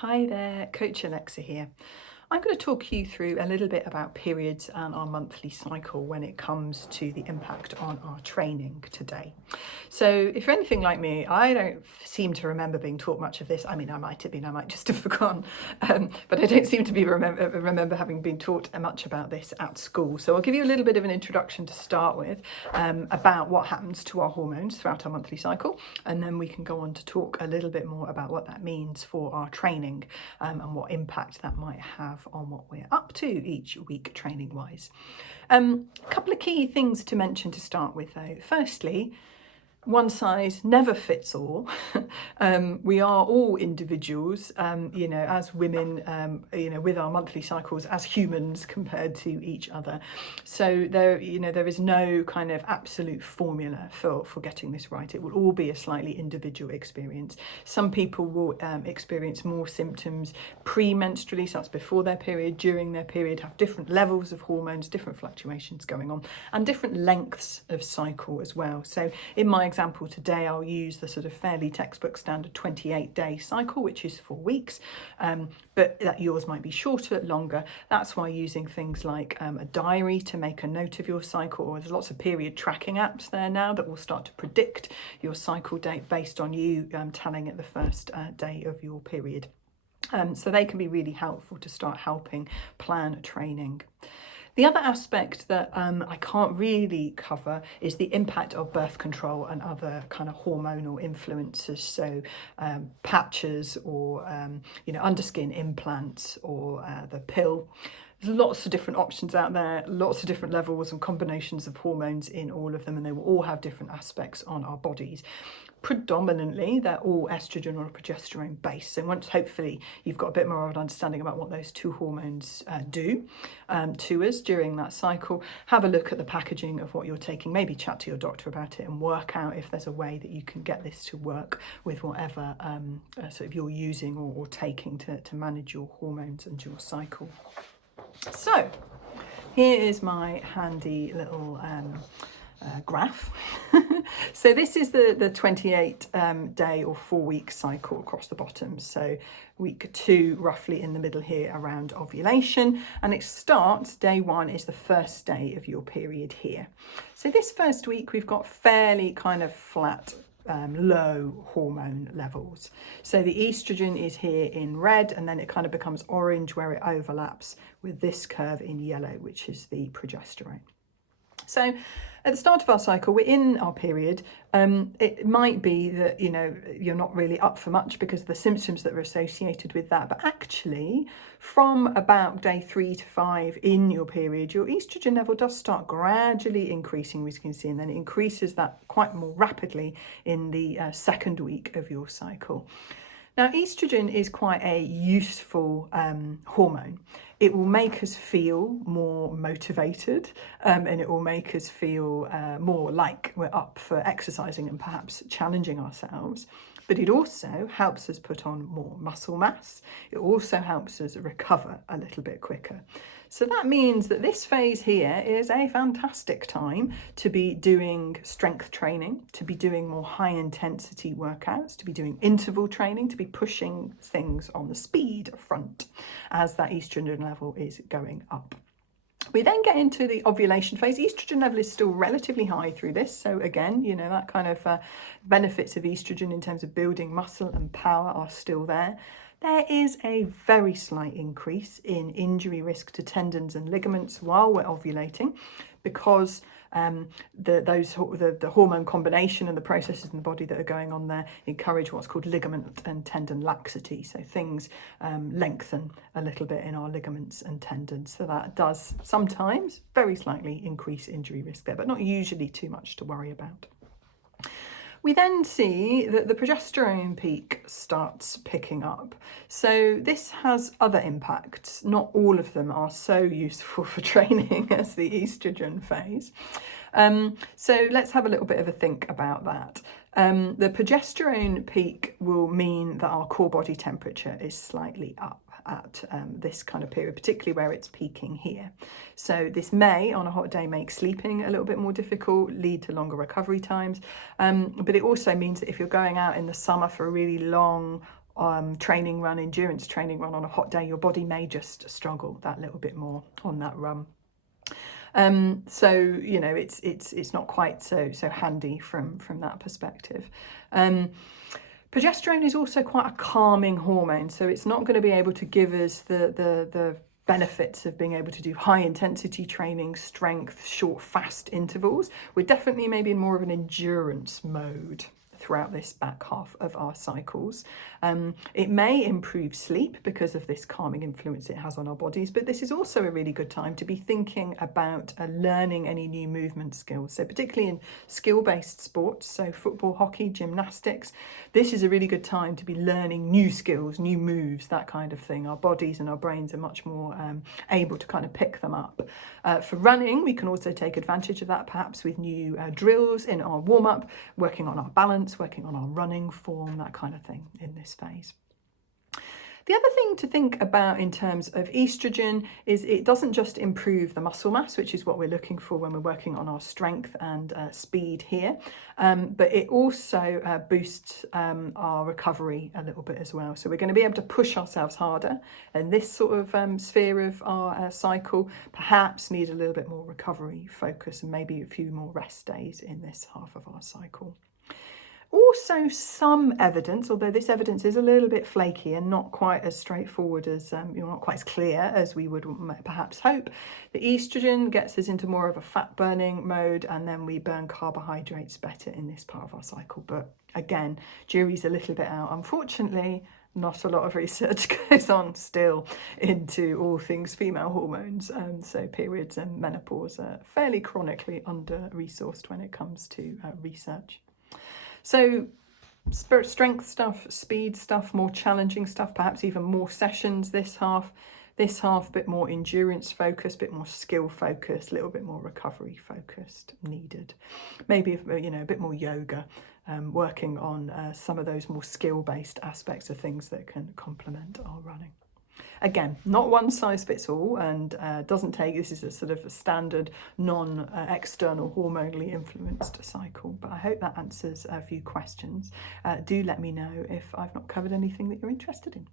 Hi there, Coach Alexa here. I'm going to talk you through a little bit about periods and our monthly cycle when it comes to the impact on our training today. So if you're anything like me, I don't seem to remember being taught much of this. I mean, I might have been, I might just have forgotten, but I don't seem to be remember having been taught much about this at school. So I'll give you a little bit of an introduction to start with about what happens to our hormones throughout our monthly cycle, and then we can go on to talk a little bit more about what that means for our training and what impact that might have on what we're up to each week training wise. A couple of key things to mention to start with though. Firstly, one size never fits all. We are all individuals, as women, with our monthly cycles as humans compared to each other. So there is no kind of absolute formula for getting this right. It will all be a slightly individual experience. Some people will experience more symptoms pre-menstrually, so that's before their period, during their period, have different levels of hormones, different fluctuations going on, and different lengths of cycle as well. So in my example today, I'll use the sort of fairly textbook standard 28-day cycle, which is 4 weeks, but that yours might be shorter, longer. That's why using things like a diary to make a note of your cycle, or there's lots of period tracking apps there now that will start to predict your cycle date based on you telling it the first day of your period. So they can be really helpful to start helping plan training. The other aspect that I can't really cover is the impact of birth control and other kind of hormonal influences, so patches or underskin implants or the pill. There's lots of different options out there, lots of different levels and combinations of hormones in all of them, and they will all have different aspects on our bodies. Predominantly, they're all estrogen or progesterone based. So once hopefully you've got a bit more of an understanding about what those two hormones do to us during that cycle, have a look at the packaging of what you're taking, maybe chat to your doctor about it and work out if there's a way that you can get this to work with whatever sort of you're using or taking to manage your hormones and your cycle. So here is my handy little graph. So this is the 28 day or 4 week cycle across the bottom. So week 2 roughly in the middle here around ovulation, and it starts, day 1 is the first day of your period here. So this first week we've got fairly kind of flat low hormone levels. So the estrogen is here in red, and then it kind of becomes orange where it overlaps with this curve in yellow, which is the progesterone. So at the start of our cycle, we're in our period. It might be that, you're not really up for much because of the symptoms that are associated with that. But actually, from about day 3 to 5 in your period, your estrogen level does start gradually increasing, as you can see, and then it increases that quite more rapidly in the second week of your cycle. Now, estrogen is quite a useful hormone. It will make us feel more motivated and it will make us feel more like we're up for exercising and perhaps challenging ourselves. But it also helps us put on more muscle mass. It also helps us recover a little bit quicker. So that means that this phase here is a fantastic time to be doing strength training, to be doing more high intensity workouts, to be doing interval training, to be pushing things on the speed front as that estrogen level is going up. We then get into the ovulation phase. Estrogen level is still relatively high through this. So again, that kind of benefits of estrogen in terms of building muscle and power are still there. There is a very slight increase in injury risk to tendons and ligaments while we're ovulating, because the hormone combination and the processes in the body that are going on there encourage what's called ligament and tendon laxity. So things lengthen a little bit in our ligaments and tendons. So that does sometimes very slightly increase injury risk there, but not usually too much to worry about. We then see that the progesterone peak starts picking up. So this has other impacts. Not all of them are so useful for training as the estrogen phase. So let's have a little bit of a think about that. The progesterone peak will mean that our core body temperature is slightly up at this kind of period, particularly where it's peaking here. So this may, on a hot day, make sleeping a little bit more difficult, lead to longer recovery times. But it also means that if you're going out in the summer for a really long training run, endurance training run on a hot day, your body may just struggle that little bit more on that run. So you know, it's not quite so handy from that perspective. Progesterone is also quite a calming hormone, so it's not going to be able to give us the benefits of being able to do high intensity training, strength, short, fast intervals. We're definitely maybe in more of an endurance mode throughout this back half of our cycles. It may improve sleep because of this calming influence it has on our bodies, but this is also a really good time to be thinking about learning any new movement skills. So particularly in skill-based sports, so football, hockey, gymnastics, this is a really good time to be learning new skills, new moves, that kind of thing. Our bodies and our brains are much more able to kind of pick them up. For running, we can also take advantage of that, perhaps with new drills in our warm-up, working on our balance, working on our running form, that kind of thing in this phase. The other thing to think about in terms of estrogen is it doesn't just improve the muscle mass, which is what we're looking for when we're working on our strength and speed here, but it also boosts our recovery a little bit as well. So we're going to be able to push ourselves harder in this sort of sphere of our cycle, perhaps need a little bit more recovery focus and maybe a few more rest days in this half of our cycle. Also some evidence, although this evidence is a little bit flaky and not quite as straightforward as, not quite as clear as we would perhaps hope. The estrogen gets us into more of a fat burning mode, and then we burn carbohydrates better in this part of our cycle. But again, jury's a little bit out. Unfortunately, not a lot of research goes on still into all things female hormones. So periods and menopause are fairly chronically under-resourced when it comes to research. So strength stuff, speed stuff, more challenging stuff, perhaps even more sessions this half. This half, a bit more endurance focused, a bit more skill focused, a little bit more recovery focused needed. Maybe, a bit more yoga, working on some of those more skill-based aspects of things that can complement our running. Again, not one size fits all, and doesn't take, this is a sort of a standard non-external hormonally influenced cycle, but I hope that answers a few questions. Do let me know if I've not covered anything that you're interested in.